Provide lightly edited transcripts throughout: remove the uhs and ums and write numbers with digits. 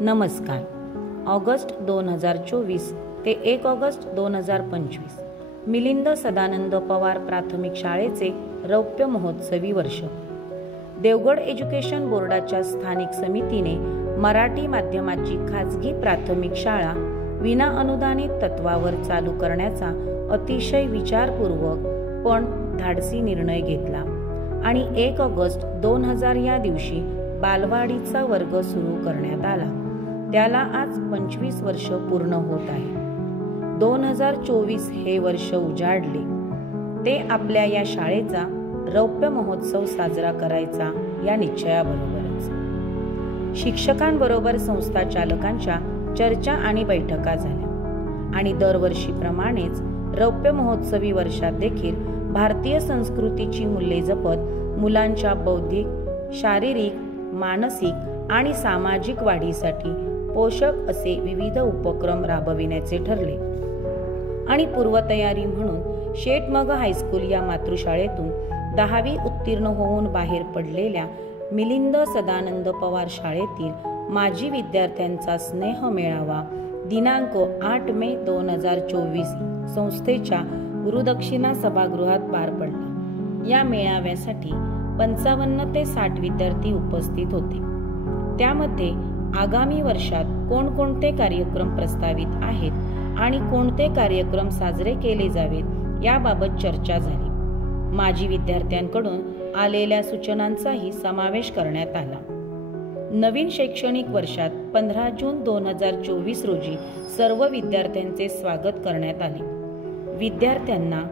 नमस्कार. ऑगस्ट 2024 ते 1 ऑगस्ट 2025 मिलिंद सदानंद पवार प्राथमिक शाळेचे रौप्य महोत्सवी वर्ष. देवगड एज्युकेशन बोर्डाच्या स्थानिक समितीने मराठी माध्यमाची खाजगी प्राथमिक शाळा विना अनुदानित तत्वावर चालू करण्याचा अतिशय विचारपूर्वक पण धाडसी निर्णय घेतला आणि 1 ऑगस्ट 2000 या दिवशी बालवाडीचा वर्ग सुरू करण्यात आला. त्याला आज 25 वर्ष पूर्ण होत आहे. 2024 हे वर्ष उजाडले ते आपल्या या शाळेचा रौप्य महोत्सव साजरा करायचा या निश्चयाबरोबरच. शिक्षकांबरोबर संस्था चालकांच्या चर्चा आणि बैठका झाल्या आणि दरवर्षीप्रमाणेच रौप्य महोत्सवी वर्षात देखील भारतीय संस्कृतीची मूल्ये जपत मुलांच्या बौद्धिक, शारीरिक, मानसिक आणि सामाजिक वाढीसाठी पोषक असे विविध उपक्रम राबविण्याचे ठरले आणि पूर्वतयारी म्हणून शेटमग हायस्कूल या मातृशाळेतून 10वी उत्तीर्ण होऊन बाहेर पडलेल्या मिलिंद सदानंद पवार शाळेतील माजी विद्यार्थ्यांचा स्नेह मेळावा दिनांक 8 मे 2024 संस्थेच्या गुरुदक्षिणा सभागृहात पार पडला. या मेळाव्यासाठी 55 ते 60 विद्यार्थी उपस्थित होते. त्यामध्ये आगामी वर्षात कोणकोणते कार्यक्रम प्रस्तावित आहेत आणि कोणते कार्यक्रम साजरे केले जावेत याबाबत चर्चा झाली. माजी विद्यार्थ्यांकडून आलेल्या सूचनांचाही समावेश करण्यात आला. नवीन शैक्षणिक वर्षात 15 जून 2024 रोजी सर्व विद्यार्थ्यांचे स्वागत करण्यात आले. विद्यार्थ्यांना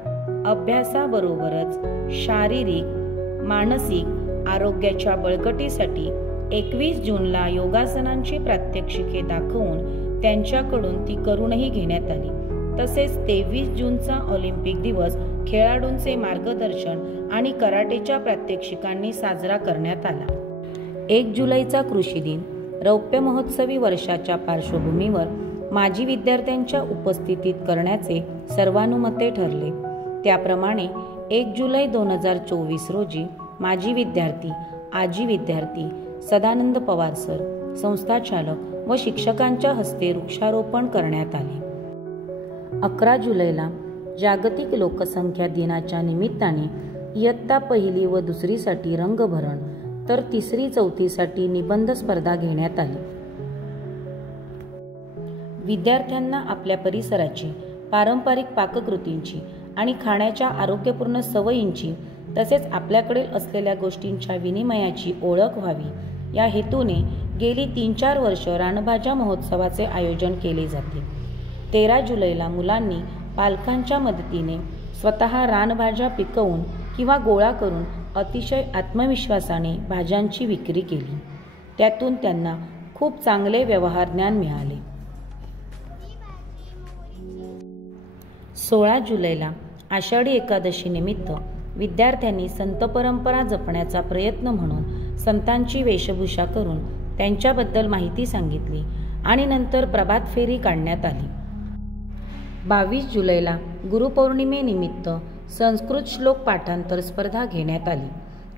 अभ्यासाबरोबरच शारीरिक, मानसिक आरोग्याच्या बळकटीसाठी 21 जूनला योगासनांची प्रात्यक्षिके दाखवून त्यांच्याकडून ती करूनही घेण्यात आली. तसेच 23 जूनचा ऑलिम्पिक दिवस खेळाडूंचे मार्गदर्शन आणि कराटेच्या प्रात्यक्षिकांनी साजरा करण्यात आला. 1 जुलैचा कृषी दिन रौप्य महोत्सवी वर्षाच्या पार्श्वभूमीवर माजी विद्यार्थ्यांच्या उपस्थितीत करण्याचे सर्वानुमते ठरले. त्याप्रमाणे 1 जुलै 2024 रोजी माजी विद्यार्थी, आजी विद्यार्थी, सदानंद पवार सर, संस्था चालक व शिक्षकांच्या हस्ते वृक्षारोपण करण्यात आले. 11 जुलैला जागतिक लोकसंख्या दिनाच्या निमित्ताने इयत्ता 1ली व 2रीसाठी रंगभरण तर 3री-4थीसाठी निबंध स्पर्धा घेण्यात आली. विद्यार्थ्यांना आपल्या परिसराची, पारंपरिक पाककृतींची आणि खाण्याच्या आरोग्यपूर्ण सवयींची तसेच आपल्याकडे असलेल्या गोष्टींच्या विनिमयाची ओळख व्हावी या हेतूने गेली 3-4 वर्ष रानभाज्या महोत्सवाचे आयोजन केले जाते. 13 जुलैला मुलांनी पालकांच्या मदतीने स्वतः रानभाज्या पिकवून किंवा गोळा करून अतिशय आत्मविश्वासाने भाज्यांची विक्री केली. त्यातून त्यांना खूप चांगले व्यवहार ज्ञान मिळाले. 16 जुलैला आषाढी एकादशी निमित्त विद्यार्थ्यांनी संत परंपरा जपण्याचा प्रयत्न म्हणून संतांची वेशभूषा करून त्यांच्याबद्दल माहिती सांगितली आणि नंतर प्रभात फेरी काढण्यात आली. 22 जुलैला गुरुपौर्णिमेनिमित्त संस्कृत श्लोक पाठांतर स्पर्धा घेण्यात आली.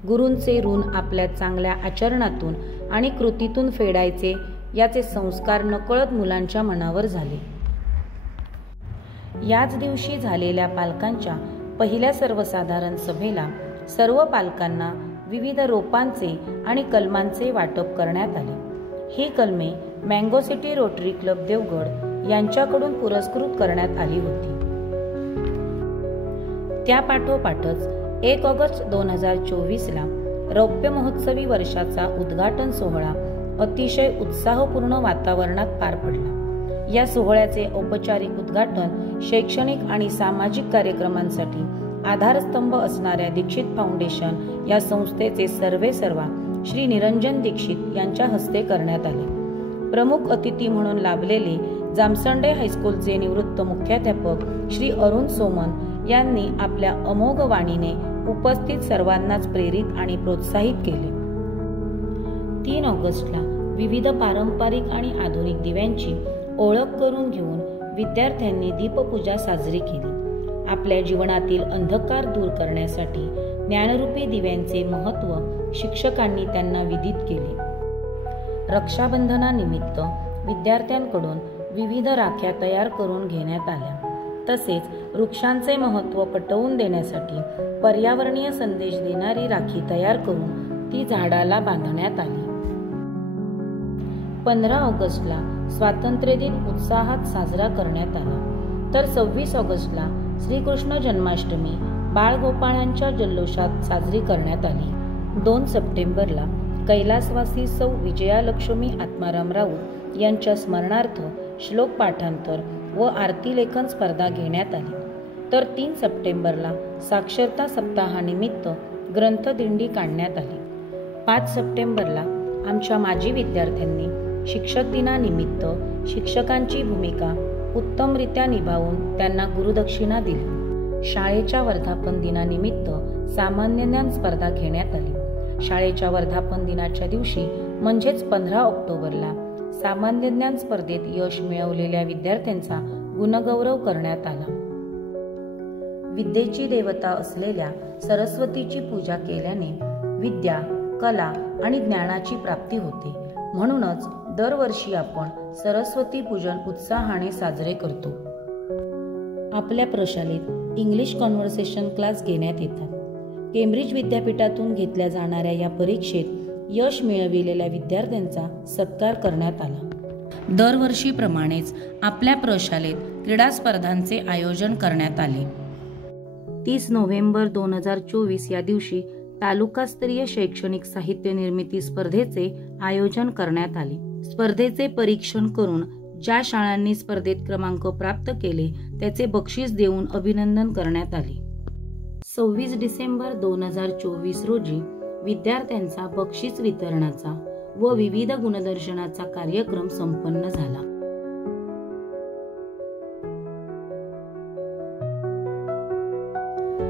गुरूंचे ऋण आपल्या चांगल्या आचरणातून आणि कृतीतून फेडायचे याचे संस्कार नकळत मुलांच्या मनावर झाले. याच दिवशी झालेल्या पालकांच्या पहिल्या सर्वसाधारण सभेला सर्व पालकांना विविध रोपांचे आणि कलमांचे वाटप करण्यात आले. ही कलमे mango city rotary club Devgad यांच्याकडून पुरस्कृत करण्यात आली होती. त्यापाठोपाठच 1 ऑगस्ट 2024ला रौप्य महोत्सवी वर्षाचा उद्घाटन सोहळा अतिशय उत्साहपूर्ण वातावरणात पार पडला. या सोहळ्याचे औपचारिक उद्घाटन शैक्षणिक आणि सामाजिक कार्यक्रमांसाठी आधारस्तंभ असणाऱ्या दीक्षित फाउंडेशन या संस्थेचे सर्वेसर्वा श्री निरंजन दीक्षित यांच्या हस्ते करण्यात आले. प्रमुख अतिथी म्हणून लाभलेले जामसंडे हायस्कूलचे निवृत्त मुख्याध्यापक श्री अरुण सोमन यांनी आपल्या अमोघ वाणीने उपस्थित सर्वांनाच प्रेरित आणि प्रोत्साहित केले. 3 ऑगस्टला विविध पारंपरिक आणि आधुनिक दिव्यांची ओळख करून घेऊन विद्यार्थ्यांनी दीपपूजा साजरी केली. आपल्या जीवनातील अंधकार दूर करण्यासाठी ज्ञानरूपी दिव्यांचे महत्त्व शिक्षकांनी त्यांना विदित केले. रक्षाबंधनानिमित्त विद्यार्थ्यांकडून विविध राख्या तयार करून घेण्यात आल्या. तसेच वृक्षांचे महत्त्व पटवून देण्यासाठी पर्यावरणीय संदेश देणारी राखी तयार करून ती झाडाला बांधण्यात आली. 15 ऑगस्टला स्वातंत्र्य दिन उत्साहात साजरा करण्यात आला. तर 26 ऑगस्टला श्रीकृष्ण जन्माष्टमी बाळगोपाळांच्या जल्लोषात साजरी करण्यात आली. 2 सप्टेंबरला कैलासवासी सौ विजयालक्ष्मी आत्माराम राऊत यांच्या स्मरणार्थ श्लोक पाठांतर व आरती लेखन स्पर्धा घेण्यात आली. तर 3 सप्टेंबरला साक्षरता सप्ताहानिमित्त ग्रंथदिंडी काढण्यात आली. 5 सप्टेंबरला आमच्या माजी विद्यार्थ्यांनी शिक्षक दिनानिमित्त शिक्षकांची भूमिका उत्तमरित्या निभावून त्यांना गुरुदक्षिणा दिली. शाळेच्या वर्धापन दिनानिमित्त सामान्य ज्ञान स्पर्धा घेण्यात आली. शाळेच्या वर्धापन दिनाच्या दिवशी म्हणजेच 15 ऑक्टोबरला सामान्य ज्ञान स्पर्धेत यश मिळवलेल्या विद्यार्थ्यांचा गुणगौरव करण्यात आला. विद्येची देवता असलेल्या सरस्वतीची पूजा केल्याने विद्या, कला आणि ज्ञानाची प्राप्ती होते. म्हणूनच दरवर्षी आपण सरस्वती पूजन उत्साहाने साजरे करतो. आपल्या प्रशालेत इंग्लिश कॉन्व्हर्सेशन क्लास घेण्यात येतात. केम्ब्रिज विद्यापीठातून घेतल्या जाणाऱ्या या परीक्षेत यश मिळविलेल्या विद्यार्थ्यांचा सत्कार करण्यात आला. दरवर्षीप्रमाणेच आपल्या प्रशालेत क्रीडा स्पर्धांचे आयोजन करण्यात आले. 30 नोव्हेंबर 2024 या दिवशी तालुकास्तरीय शैक्षणिक साहित्य निर्मिती स्पर्धेचे आयोजन करण्यात आले. स्पर्धेचे परीक्षण करून ज्या शाळांनी स्पर्धेत क्रमांक प्राप्त केले त्याचे बक्षीस देऊन अभिनंदन करण्यात आले. 26 डिसेंबर 2024 रोजी विद्यार्थ्यांचा बक्षीस वितरणाचा व विविध गुणदर्शनाचा कार्यक्रम संपन्न झाला.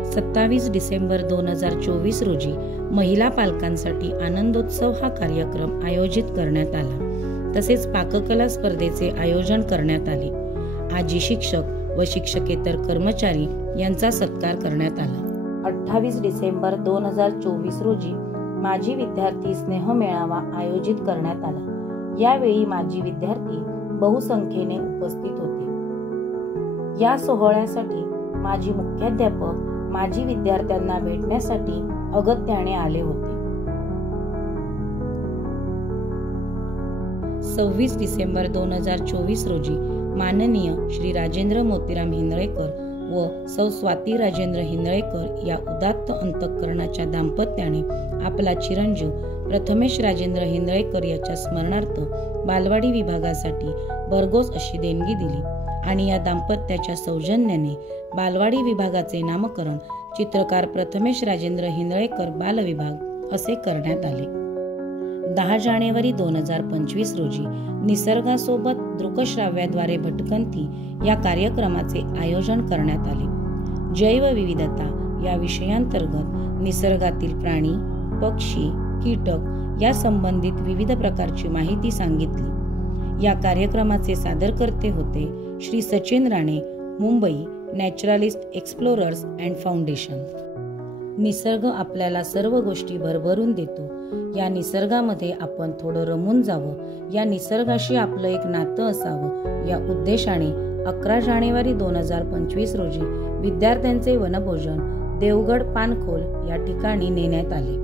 सत्तावीस डिसेंबर 2024 रोजी महिला पालकांसाठी आनंदोत्सव हा कार्यक्रम आयोजित करण्यात आला. तसेच पाककला स्पर्धेचे आयोजन करण्यात आले. आजी शिक्षक व शिक्षकेतर कर्मचारी यांचा सत्कार करण्यात आला. 28 डिसेंबर 2024 रोजी माजी विद्यार्थी स्नेह मेळावा आयोजित करण्यात आला. यावेळी माजी विद्यार्थी बहुसंख्येने उपस्थित होते. या सोहळ्यासाठी माजी मुख्याध्यापक माजी विद्यार्थ्यांना भेटण्यासाठी अगत्याने आले होते. 26 डिसेंबर 2024 रोजी माननीय श्री राजेंद्र मोतीराम हिंदळेकर व सौ स्वाती राजेंद्र हिंदळेकर या उदात्त अंतःकरणाच्या दाम्पत्याने आपला चिरंजीव प्रथमेश राजेंद्र हिंदळेकर याच्या स्मरणार्थ बालवाडी विभागासाठी भरघोस अशी देणगी दिली आणि या दाम्पत्याच्या सौजन्याने बालवाडी विभागाचे नामकरण चित्रकार प्रथमेश राजेंद्र हिंदळेकर बालविभाग असे करण्यात आले. 10 जानेवारी 2025 रोजी निसर्गासोबत दृकश्राव्याद्वारे भटकंती या कार्यक्रमाचे आयोजन करण्यात आले. जैवविविधता या विषयांतर्गत निसर्गातील प्राणी, पक्षी, कीटक या संबंधित विविध प्रकारची माहिती सांगितली. या कार्यक्रमाचे सादरकर्ते होते Shri Sachin Rane, Mumbai naturalist explorers and foundation. निसर्ग आपल्याला सर्व गोष्टी भरभरून देतो. या निसर्गामध्ये आपण थोडं रमून जावं, या निसर्गाशी आपलं एक नातं असावं या उद्देशाने 11 जानेवारी 2025 रोजी विद्यार्थ्यांचे वनभोजन देवगड पानखोल या ठिकाणी नेण्यात आले.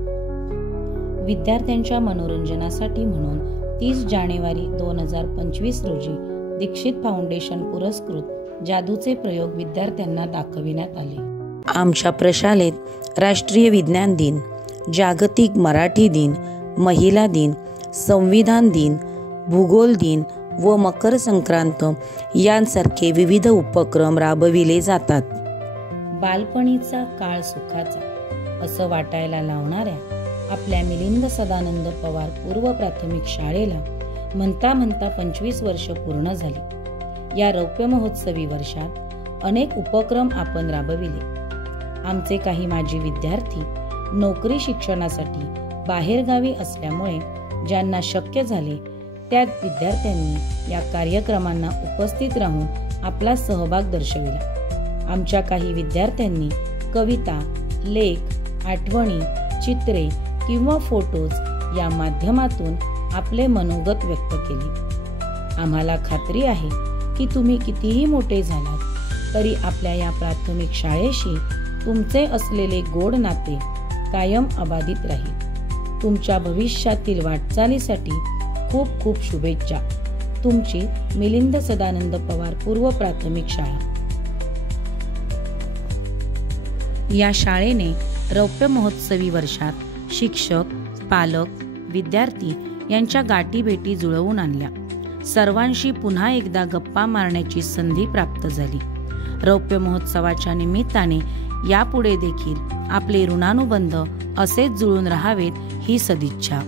विद्यार्थ्यांच्या मनोरंजनासाठी म्हणून 30 जानेवारी 2025 रोजी दीक्षित फाउंडेशन पुरस्कृत जादूचे प्रयोग विद्यार्थ्यांना दाखविण्यात आले. आमच्या प्रशालेत राष्ट्रीय विज्ञान दिन, जागतिक मराठी दिन, महिला दिन, संविधान दिन, भूगोल दिन व मकर संक्रांत यांसारखे विविध उपक्रम राबविले जातात. बालपणीचा काळ सुखाचा असं वाटायला लावणाऱ्या आपल्या मिलिंद सदानंद पवार पूर्व प्राथमिक शाळेला म्हणता म्हणता 25 वर्ष पूर्ण झाली. या रौप्य महोत्सवी वर्षात अनेक उपक्रम आपण राबविले. आमचे काही माजी विद्यार्थी नोकरी शिक्षणासाठी बाहेरगावी असल्यामुळे ज्यांना शक्य झाले त्या विद्यार्थ्यांनी या कार्यक्रमांना उपस्थित राहून आपला सहभाग दर्शविला. आमच्या काही विद्यार्थ्यांनी कविता, लेख, आठवणी, चित्रे किंवा फोटोज या माध्यमातून आपले मनोगत व्यक्त केले। आम्हाला खात्री आहे की तुम्ही कितीही मोठे झालात तरी आपल्या या प्राथमिक शाळेशी तुमचे असलेले गोड नाते कायम अबाधित राहील। तुमच्या भविष्यातील वाटचालीसाठी खूप खूप शुभेच्छा। तुमची मिलिंद सदानंद पवार पूर्व प्राथमिक शाळा। या शाळेने रौप्य महोत्सवी वर्षात शिक्षक, पालक, विद्यार्थी यांच्या गाठीभेटी जुळवून आणल्या। सर्वांशी पुन्हा एकदा गप्पा मारण्याची संधी प्राप्त झाली। रौप्य महोत्सवाच्या निमित्ताने यापुढे देखील आपले ऋणानुबंध असेच जुळून राहावेत ही सदिच्छा।